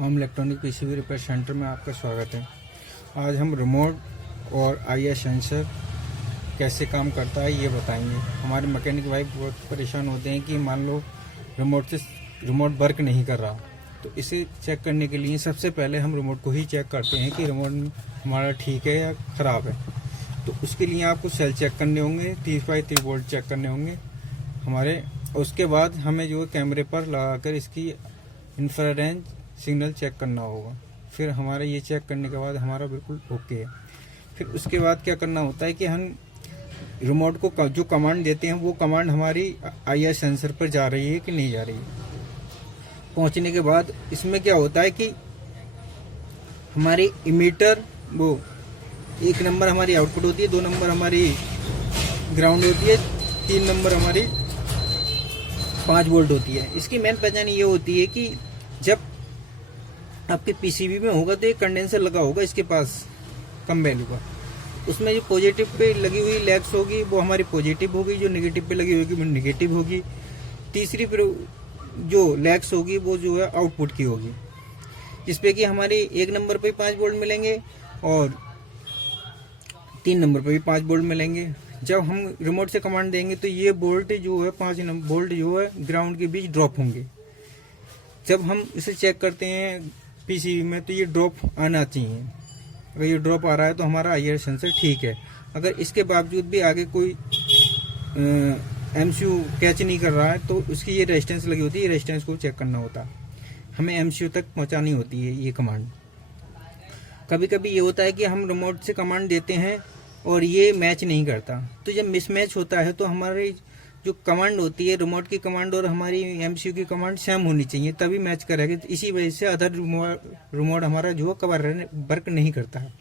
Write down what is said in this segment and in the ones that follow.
ओम electronic PCB repair centre में आपका स्वागत है। आज हम रिमोट और आईआर सेंसर कैसे काम करता है ये बताएंगे। हमारे मैकेनिक भाई बहुत परेशान होते हैं कि मान लो रिमोट वर्क नहीं कर रहा, तो इसे चेक करने के लिए सबसे पहले हम रिमोट को ही चेक करते हैं कि रिमोट हमारा ठीक है या ख़राब है। तो उसके लिए आपको सेल चेक करने होंगे, 30x3 वोल्ट चेक करने होंगे हमारे। उसके बाद हमें जो कैमरे पर लगाकर इसकी इंफ्रारेंज सिग्नल चेक करना होगा। फिर हमारा ये चेक करने के बाद हमारा बिल्कुल ओके है। फिर उसके बाद क्या करना होता है कि हम रिमोट को जो कमांड देते हैं वो कमांड हमारी आईआर सेंसर पर जा रही है कि नहीं जा रही है। पहुंचने के बाद इसमें क्या होता है कि हमारी इमीटर वो 1 नंबर हमारी आउटपुट होती है, 2 नंबर हमारी ग्राउंड होती है, 3 नंबर हमारी 5 वोल्ट होती है। इसकी मेन पहचान ये होती है कि जब आपके पीसीबी में होगा तो एक कंडेंसर लगा होगा इसके पास कम वैल्यू का, उसमें जो पॉजिटिव पे लगी हुई लैग्स होगी वो हमारी पॉजिटिव होगी, जो नेगेटिव पे लगी होगी वो नेगेटिव होगी। तीसरी फिर जो लैग्स होगी वो जो है आउटपुट की होगी, जिसपे कि हमारे 1 नंबर पे 5 वोल्ट मिलेंगे और 3 नंबर पे भी 5 वोल्ट मिलेंगे। जब हम रिमोट से कमांड देंगे तो ये वोल्ट जो है 5 वोल्ट जो है ग्राउंड के बीच ड्रॉप होंगे। जब हम इसे चेक करते हैं पीसीबी में तो ये ड्रॉप आना चाहिए। अगर ये ड्रॉप आ रहा है तो हमारा आईआर सेंसर ठीक है। अगर इसके बावजूद भी आगे कोई एमसीयू कैच नहीं कर रहा है तो उसकी ये रेजिस्टेंस लगी होती है, ये रेजिस्टेंस को चेक करना होता है। हमें एमसीयू तक पहुंचानी होती है ये कमांड। कभी कभी ये होता है कि हम रिमोट से कमांड देते हैं और ये मैच नहीं करता, तो जब मिसमैच होता है तो हमारी जो कमांड होती है रिमोट की कमांड और हमारी एमसीयू की कमांड सेम होनी चाहिए, तभी मैच करेगी। तो इसी वजह से अदर रिमोट हमारा जो कवर वर्क नहीं करता है।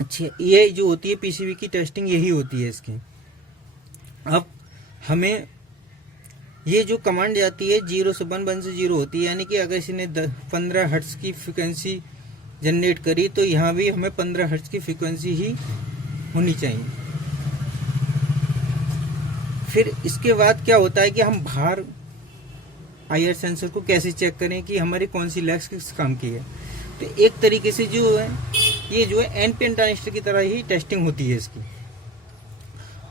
अच्छा, ये जो होती है पीसीबी की टेस्टिंग यही होती है इसकी। अब हमें ये जो कमांड जाती है 0 से 1 से 0 होती है, यानी कि अगर इसने 15 हर्ट्ज की फ्रिक्वेंसी जनरेट करी तो यहाँ भी हमें 15 हर्ट्ज की फ्रिक्वेंसी ही होनी चाहिए। फिर इसके बाद क्या होता है कि हम बाहर आईआर सेंसर को कैसे चेक करें कि हमारी कौन सी लैग्स किस काम की है। तो एक तरीके से जो है ये जो है एनपीएन ट्रांजिस्टर की तरह ही टेस्टिंग होती है इसकी।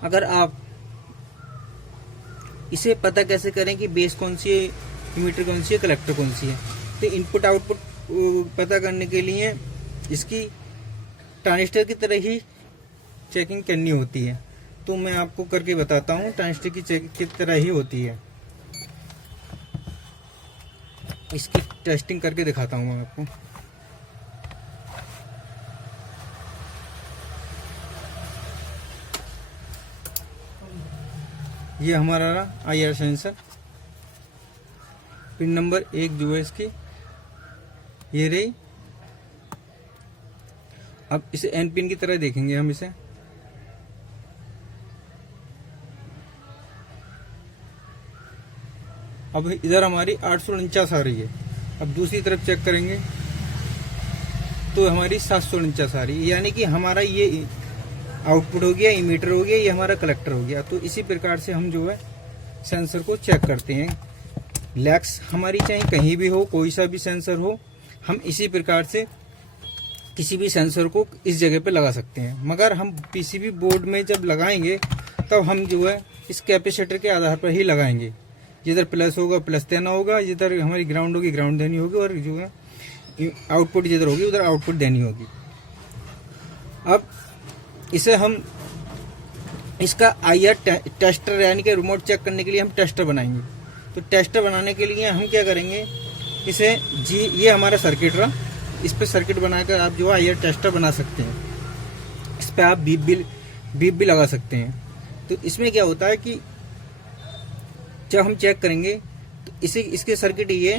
अगर आप इसे पता कैसे करें कि बेस कौन सी है, इमीटर कौन सी है, कलेक्टर कौन सी है, तो इनपुट आउटपुट पता करने के लिए इसकी ट्रांजिस्टर की तरह ही चेकिंग करनी होती है। तो मैं आपको करके बताता हूँ, ट्रांजिस्टर की चेकिंग की तरह ही होती है। इसकी टेस्टिंग करके दिखाता हूँ मैं आपको। ये हमारा आईआर सेंसर पिन नंबर 1 जो है इसकी ये रही। अब इसे एन पिन की तरह देखेंगे हम इसे। अब इधर हमारी 849 आ रही है। अब दूसरी तरफ चेक करेंगे तो हमारी 749 आ रही है, यानी कि हमारा ये आउटपुट हो गया, इमीटर हो गया, ये हमारा कलेक्टर हो गया। तो इसी प्रकार से हम जो है सेंसर को चेक करते हैं। लैग्स हमारी चाहे कहीं भी हो, कोई सा भी सेंसर हो, हम इसी प्रकार से किसी भी सेंसर को इस जगह पे लगा सकते हैं। मगर हम पीसीबी बोर्ड में जब लगाएंगे तब हम जो है इस कैपेसिटर के आधार पर ही लगाएंगे। जिधर प्लस होगा प्लस देना होगा, जिधर हमारी ग्राउंड होगी ग्राउंड देनी होगी, और जो है आउटपुट जिधर होगी उधर आउटपुट देनी होगी। अब इसे हम इसका आईआर टेस्टर यानी कि रिमोट चेक करने के लिए हम टेस्टर बनाएंगे। तो टेस्टर बनाने के लिए हम क्या करेंगे, इसे ये हमारा सर्किट रहा, इस पे सर्किट बनाकर आप जो आईआर टेस्टर बना सकते हैं। इस पे आप बीप भी लगा सकते हैं। तो इसमें क्या होता है कि जब हम चेक करेंगे तो इसके सर्किट ये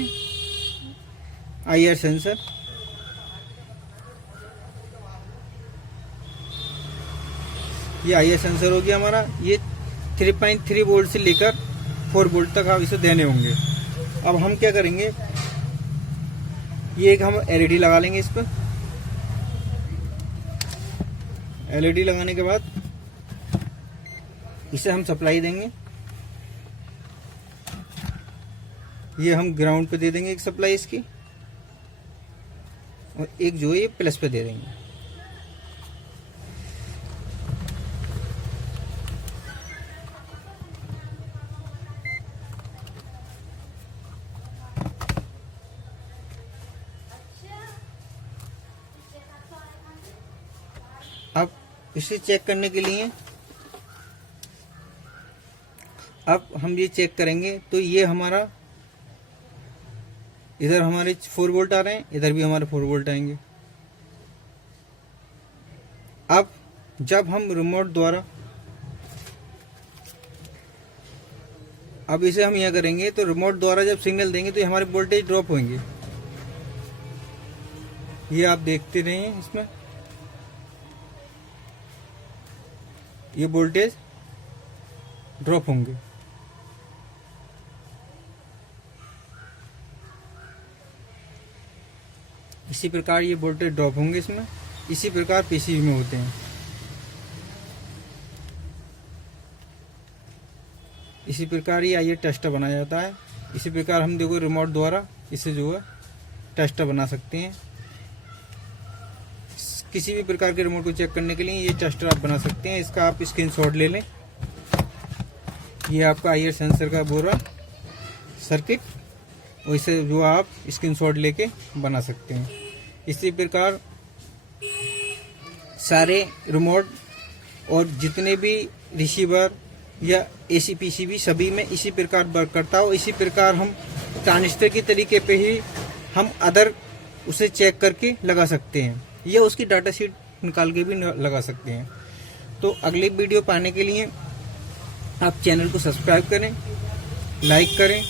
आईआर सेंसर, ये आईआर सेंसर हो गया हमारा। ये 3.3 वोल्ट से लेकर 4 वोल्ट तक आप इसे देने होंगे। अब हम क्या करेंगे, ये एक हम एलईडी लगा लेंगे इस पर। एलईडी लगाने के बाद इसे हम सप्लाई देंगे। ये हम ग्राउंड पे दे देंगे एक सप्लाई इसकी, और एक जो है ये प्लस पे दे देंगे। अब इसे चेक करने के लिए अब हम ये चेक करेंगे तो ये हमारा इधर हमारे 4 वोल्ट आ रहे हैं, इधर भी हमारे 4 वोल्ट आएंगे। अब जब हम रिमोट द्वारा अब इसे हम यह करेंगे तो रिमोट द्वारा जब सिग्नल देंगे तो ये हमारे वोल्टेज ड्रॉप होंगे। ये आप देखते रहे हैं, इसमें ये वोल्टेज ड्रॉप होंगे। इसी प्रकार ये वोल्टेज ड्रॉप होंगे इसमें। इसी प्रकार पीसीबी में होते हैं। इसी प्रकार ये आइए टेस्टर बनाया जाता है। इसी प्रकार हम देखो रिमोट द्वारा इसे जो है टेस्टर बना सकते हैं। किसी भी प्रकार के रिमोट को चेक करने के लिए ये टेस्टर आप बना सकते हैं। इसका आप स्क्रीनशॉट ले लें। ये आपका आईआर सेंसर का बोरा सर्किट, और इसे जो आप स्क्रीनशॉट लेके बना सकते हैं। इसी प्रकार सारे रिमोट और जितने भी रिसीवर या एसी पीसीबी सभी में इसी प्रकार वर्क करता हो। इसी प्रकार हम ट्रांजिस्टर के तरीके पे ही हम अदर उसे चेक करके लगा सकते हैं, या उसकी डाटा शीट निकाल के भी लगा सकते हैं। तो अगली वीडियो पाने के लिए आप चैनल को सब्सक्राइब करें, लाइक करें।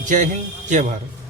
जय हिंद, जय भारत।